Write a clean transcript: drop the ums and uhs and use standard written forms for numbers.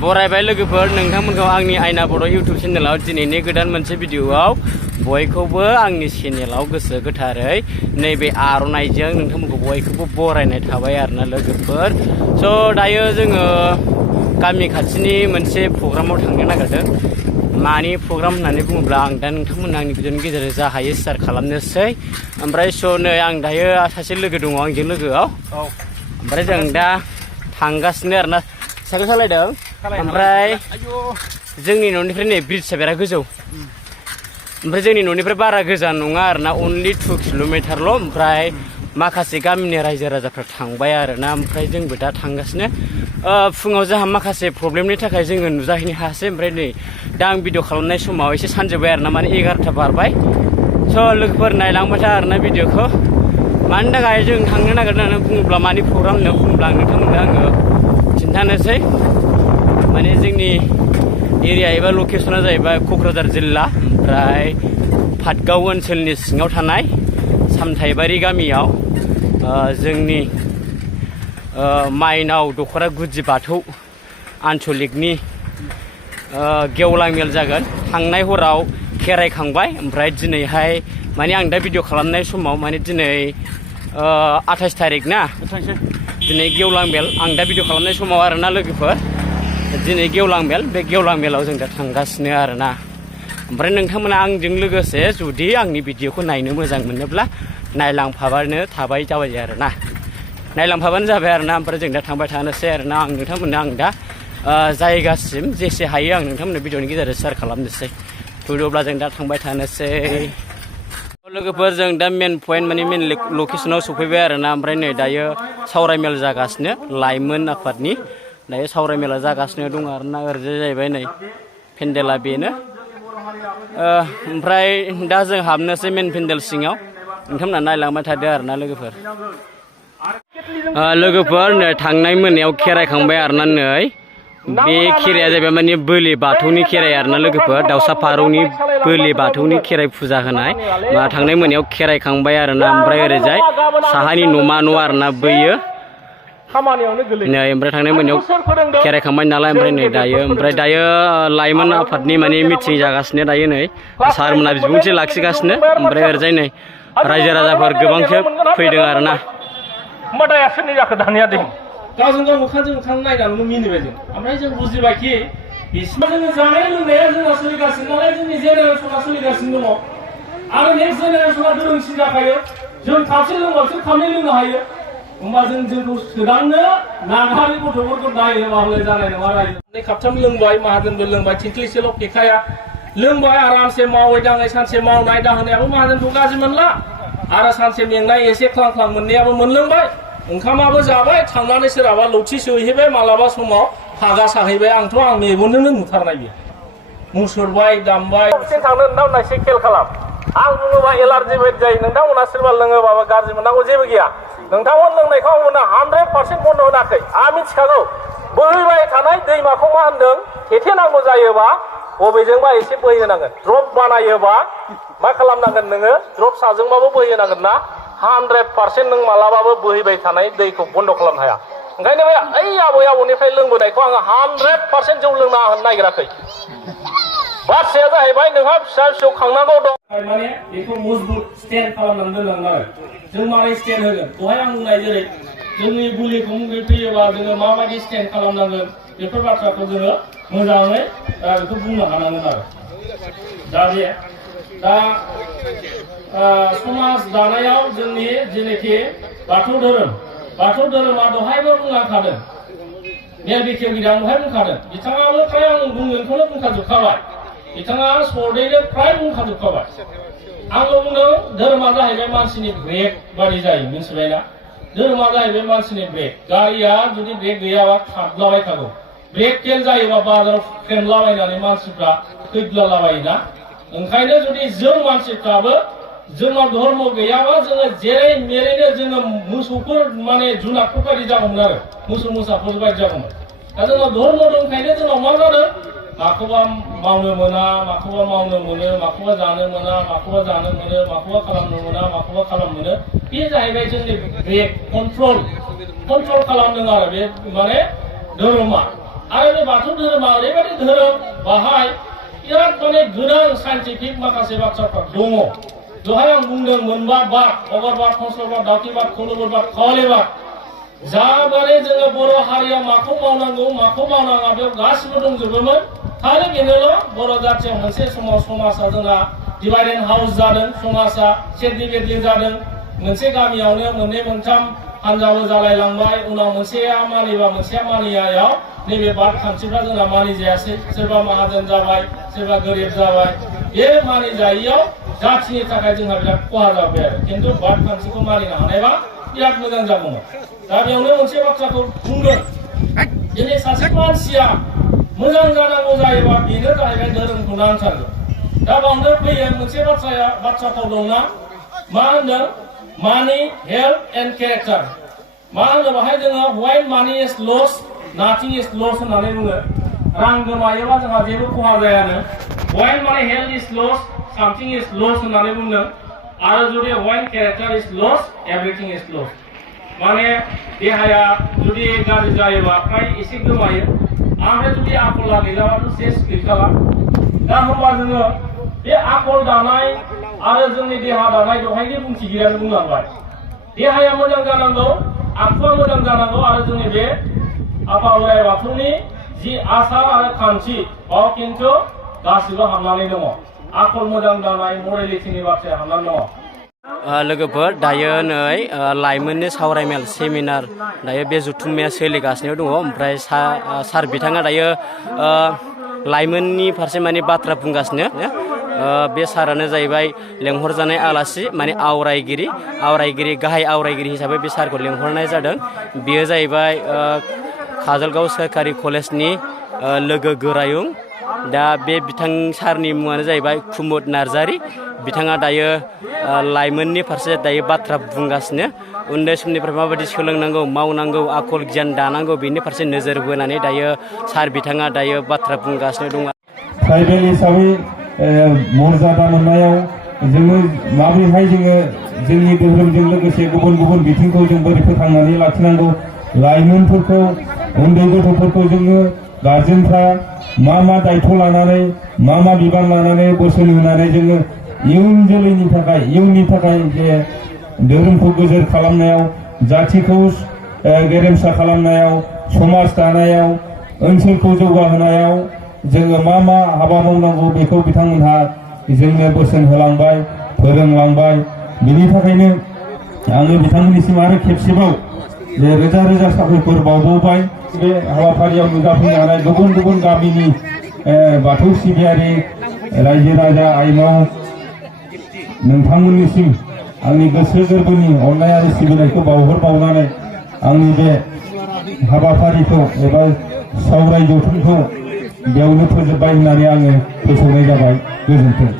बरायबाय लोगोफोर नोंथांमोनखौ आंनि आइनाबोद इउटुब चेनेलाव दिनैनि गोदान मोनसे भिडिअआव बयखौबो आंनि चेनेलाव गोसो गोथारै नैबे आर'नाइजों नोंथांमोनखौ बयखौबो बरायनाय थाबाय आरोना लोगोफोर। स' दायो जोङो गामि खाथिनि मोनसे प्रग्रामाव थांनो नागिरदों। मानि प्रग्राम होननानै बुङोब्ला आं दा नोंथांमोननो आंनि भिडिअनि गेजेरजों जा हायो शेयार खालामनोसै। ओमफ्राय स' नै आं दायो सासे लोगो दङ आंजों लोगोआव। ओमफ्राय जों दा थांगासिनो आरोना साइकेल सालायदों। ओमफ्राय जोंनि न'निफ्राय नै ब्रिजआ बिराद गोजौ। ओमफ्राय जोंनि न'निफ्राय बारा गोजान नङा आरोना अनलि 2 किल'मिटारल'। ओमफ्राय माखासे गामिनि रायजो राजाफ्रा थांबाय आरोना। ओमफ्राय जोंबो दा थांगासिनो। फुङाव जोंहा माखासे प्रब्लेमनि थाखाय जोङो नुजाहैनो हायासै। ओमफ्राय नै दा आं भिडिअ खालामनाय समाव एसे सानजोब्बाय आरोना माने 11टा बारबाय। स' लोगोफोर नायलांबाय था आरोना भिडिअखौ। मानि थाखाय जों थांनो नागिरदों होननानै बुङोब्ला मानि प्रग्राम होननानै बुङोब्ला आं नोंथांमोननो आङो खिन्थानोसै। माने जोंनि एरिया एबा लकेसना जाहैबाय क'क्राझार जिल्ला ओमफ्राय पाटगाव ओनसोलनि सिङाव थानाय सामथाइबारि गामियाव जोंनि माइनाव दख'रा गुदि बाथौ आन्चलिकनि गेवलां मेल जागोन। थांनाय हराव खेराइखांबाय। ओमफ्राय दिनैहाय माने आं दा भिडिअ खालामनाय समाव माने दिनै 28 थारिख ना दिनै गेवलां मेल। आं दा भिडिअ खालामनाय समाव आरोना लोगोफोर दिनै गेवलां मेल। बे गेवलां मेलाव जों दा थांगासिनो आरोना। ओमफ्राय नोंथांमोना आंजों लोगोसे जुदि आंनि भिडिअखौ नायनो मोजां मोनोब्ला नायलांफाबानो थाबाय जाबाय आरोना। नायलांफाबानो जाबाय आरोना। ओमफ्राय जों दा थांबाय थानोसै आरोना। आं नोंथांमोननो आं दा जायगासिम जेसे हायो आं नोंथांमोननो भिडिअनि गेजेरजों शेयार खालामनोसै। थुदोब्ला जों दा थांबाय थानोसै। लोगोफोर जों दा मेन पइन्ट माने मेन लकेसनाव सफैबाय आरोना। ओमफ्राय नै दायो सावरायमेल जागासिनो लाइमोन आफादनि। दायो सावरायमेला जागासिनो दं आरोना। ओरैजाय जाहैबाय नै पेन्डेला बेनो। ओमफ्राय दा जों हाबनोसै मेन पेन्डेल सिङाव। नोंथांमोना नायलांबाय थादो आरोना लोगोफोर। लोगोफोर नै थांनाय मोनायाव खेराइखांबाय आरोना। नै बे खेराइया जाहैबाय माने बोलि बाथौनि खेराइ आरोना लोगोफोर। दाउसा फारौनि बोलि बाथौनि खेराइ फुजा होनाय थांनाय मोनायाव खेराइखांबाय आरोना। ओमफ्राय ओरैजाय साहानि न'मा न' आरोना बैयो नै। ओमफ्राय थांनाय मोनायाव खेराइखांबाय नालाय ओमफ्राय नै दायो ओमफ्राय दायो लाइमोन आफादनि माने मिटिं जागासिनो दायो नै सारमोना बिबुंथि लाखिगासिनो। ओमफ्राय ओरैजाय नै रायजो राजाफोर गोबांसो फैदों आरोना। दाया सोरनि जाखो दानिया दे गावजों गाव मोखांजों मोखां नायनानैनो मिनिबाय जों। ओमफ्राय जों बुजिबायखि बिसिम जोङो जानाय लोंनाया जोंहा सोलिगासिनो नालाय जोंनि जेनेरेसना सोलिगासिनो दङ आरो नेक्स्ट जेनेरेसना गोरोंसिन जाखायो। जों खापसे लोंबासो खामनै लोंनो हायो। होमबा जों जोंखौ सोदांनो नागारि गथ'फोरखौ नायोबा हले जानाय नङा। रायजो खापथाम लोंबाय माहाजोनबो लोंबाय थिंख्लिसेल' फेखाया लोंबाय आरामसे मावै दाङै सानसे मावनाय दाहोनायाबो माहाजोनखौ गाज्रि मोनला आरो सानसे मेंनाय एसे ख्लां ख्लां मोननायाबो मोनलोंबाय। ओंखामाबो जाबाय थांनानै सोरहाबा लौथि सहैबाय मालाबा समाव फागा साहैबाय। आंथ' आं मेगनजोंनो नुथारनाय बे मुसुरबाय दामबाय। थांनो नोंथांमोना एसे खेल खालाम। आं बुङोबा एलार्जि बायदि जायो। नोंथांमोना सोरबा लोङोबाबो गाज्रि मोननांगौ जेबो गैया। नोंथांमोन लोंनायखौ आं मोना 100% बन्द होनाखै। आं मिथिखागौ बोहैबाय थानाय दैमाखौ मा होनदों थेथेनांगौ जायोबा बबेजोंबा एसे बोहैनांगोन। द्रप बानायोबा मा खालामनांगोन नोङो द्रप साजोंबाबो बोहैनांगोन ना। 100% नों मालाबाबो बोहैबाय थानाय दैखौ बन्द खालामनो हाया। ओंखायनो बे ओइ आबै आबौनिफ्राय लोंबोनायखौ आङो 100% जौ लोंना होनो नागिराखै। बाथ्राया जाहैबाय नोंहा फिसा फिसौ खांनांगौ दं माने बेखौ मजबुत स्टेन्ड खालामनानै दोननांगोन आरो। जों मारै स्टेन्ड होगोन दहाय आं बुंनाय जेरै जोंनि बुलिखौ फैयोबा जोङो माबायदि स्टेन्ड खालामनांगोन बेफोर बाथ्राखौ जोङो मोजाङै बेखौ बुंनो हानांगोन आरो। दा समाज दानायाव जोंनि जेनोखि बाथौ धोरोमा दहायबो बुंलांखादों। मेल बेखेवगिरि आं दहाय बुंखादों। बिथाङाबो फ्राय आं बुंगोनखौनो बुंखाजोबखाबाय। बिथाङा सर्टैनो फ्राय बुंखाजोबखाबाय। आंबो बुंदों धोरोमा जाहैबाय मानसिनि ब्रेक बादि जायो मिथिबायना। धोरोमा जाहैबाय मानसिनि ब्रेक। गारिया जुदि ब्रेक गैयाबा खारलाबाय थागौ। ब्रेक फेल जायोबा बाजाराव फ्रेमलाबायनानै मानसिफ्रा थैद्लालाबायोना। ओंखायनो जुदि जों मानसिफ्राबो जोंनाव धर्म गैयाबा जोङो जेरै मेरैनो जोङो मोसौफोर माने जुनारफोर बायदि जागौमोन आरो मोसौ मोसाफोर बायदि जागौमोन। दा जोंनाव धर्म दंखायनो जोंनाव मा जादों माखौबा मावनो मोना माखौबा मावनो मोनो माखौबा जानो मोना माखौबा जानो मोनो माखौबा खालामनो मोना माखौबा खालामनो मोनो। बे जाहैबाय जोंनि ब्रेक कन्ट्रल खालामदों आरो बे माने धर्मा। आरो बे बाथौ धोरोमा ओरैबायदि धोरोम बाहाय बिराद माने गोनां साइन्टिफिक माखासे बाथ्राफोर दङ। दहाय आं बुंदों मोनबा बाद अगरबाद, फंस्लबाद, दाउखिबाद, खौलोबोरबाद, खावालिबाद। जा माने जोङो बर' हारियाव माखौ मावनांगौ माखौ मावनाङा बेयाव गासिबो दंजोबोमोन। खालि बेनोल' बर' जाथियाव मोनसे समाव समाजा जोंहा डिभाइड एन्ड हाउस जादों, समाजा सेरनि बेरलि जादों, मोनसे गामियावनो मोननै मोनथाम हानजाबो जालायलांबाय, उनाव मोनसेया मानिबा मोनसेया मानियायाव नैबे बाद खान्थिफ्रा जोंना मानिजायासै, सोरबा माहाजोन जाबाय, सोरबा गोरिब जाबाय। बे मानिजायैयाव जाथिनि थाखाय जोंहा बिराद खहा जाबाय आरो खिन्थु बाद खान्थिखौ मानिनो हानायबा बिराद मोजां जागौमोन। दा बेयावनो मोनसे बाथ्राखौ बुंगोन, दिनै सासे मानसिया मोजां जानांगौ जायोबा बेनो जाहैबाय धोरोमखौ नांथारगौ। दा बावनो फैयो मोनसे बाथ्राखौ दंना, मा होनदों मानि हेल्थ एन्ड केरेक्टार। मा होनो बाहाय जोङो व्हेन मानि इज लस नाथिं इज लस होननानै बुङो। रां गोमायोबा जोंहा जेबो खहा जायानो। व्हेन मानि हेल्थ इज लस सामथिं इज लस होननानै बुंदों। आरो जुदि when character is lost everything is lost. माने देहाया जुदि गाज्रि जायोबा फ्राय एसे गोमायो, ओमफ्राय जुदि आखला गैलाबाथ' सेस गैखाला। दा होमबा जोङो बे आखल दानाय आरो जोंनि देहा दानाय दहायनि बुंथिगिरियानो बुंलांबाय। देहाया मोजां जानांगौ, आखुआ मोजां जानांगौ आरो जोंनि बे आफा बोराइ बाथौनि जि आसार आरो खान्थि बाव खिन्थु गासिबो हाबनानै दङ। आखल मोजां दानाय मरेलिटिनि बाथ्राया हाबनानै दङ। लोगोफोर दायो नै लाइमोननि सावरायमेल सेमिनार दायो बे जथुम्माया सोलिगासिनो दङ। ओमफ्राय सार बिथाङा दायो लाइमोननि फारसे माने बाथ्रा बुंगासिनो। बे सारानो जाहैबाय लेंहरजानाय आलासि माने आवरायगिरि गाहाय आवरायगिरि हिसाबै बे सारखौ लेंहरनाय जादों। बेयो जाहैबाय काजलगाव सोरखारि कलेजनि लोगो गोरायुं। दा बे बिथां सारनि मुङानो जाहैबाय कुमुद नार्जारी। बिथाङा दायो लाइमोननि फारसे दायो बाथ्रा बुंगासिनो। उन्दै समनिफ्राय माबायदि सोलोंनांगौ, मावनांगौ, आखल गियान दानांगौ बेनि फारसे नोजोर बोनानै दायो सार बिथाङा दायो बाथ्रा बुंगासिनो दङ। ट्राइबेल हिसाबै मर्यादा मोननायाव जोङो माबोरैहाय जोङो जोंनि धोरोमजों लोगोसे गुबुन गुबुन बिथिंखौ जों बोरै फोथांनानै लाखिनांगौ, लाइमोनफोरखौ उन्दै गथ'फोरखौ जोङो गार्जेनफ्रा मा दायथ' लानानै मा बिबान लानानै बोसोन होनानै जोङो इयुननि थाखाय जे धोरोमखौ गोजोर खालामनायाव, जाथिखौ गेरेमसा खालामनायाव, समाज दानायाव, ओनसोलखौ जौगाहोनायाव जोङो मा हाबा मावनांगौ बेखौ बिथांमोनहा जोंनो बोसोन होलांबाय, फोरोंलांबाय। बिनि थाखायनो आङो बिथांमोननिसिम आरो खेबसेबाव रोजा रोजा साबायखर बावबावबाय। बे हाबाफारियाव नुजाफैनो हानाय गुबुन गुबुन गामिनि बाथौ सिबियारि रायजो राजा आइनाव नोंथांमोननिसिम आंनि गोसो गोरबोनि अननाय आरो सिबिनायखौ बावहरबावनानै आंनि बे हाबाफारिखौ एबा सावराय जथुमखौ बेयावनो फोजोबबाय होननानै आङो फोसावनाय जाबाय। गोजोन्थों।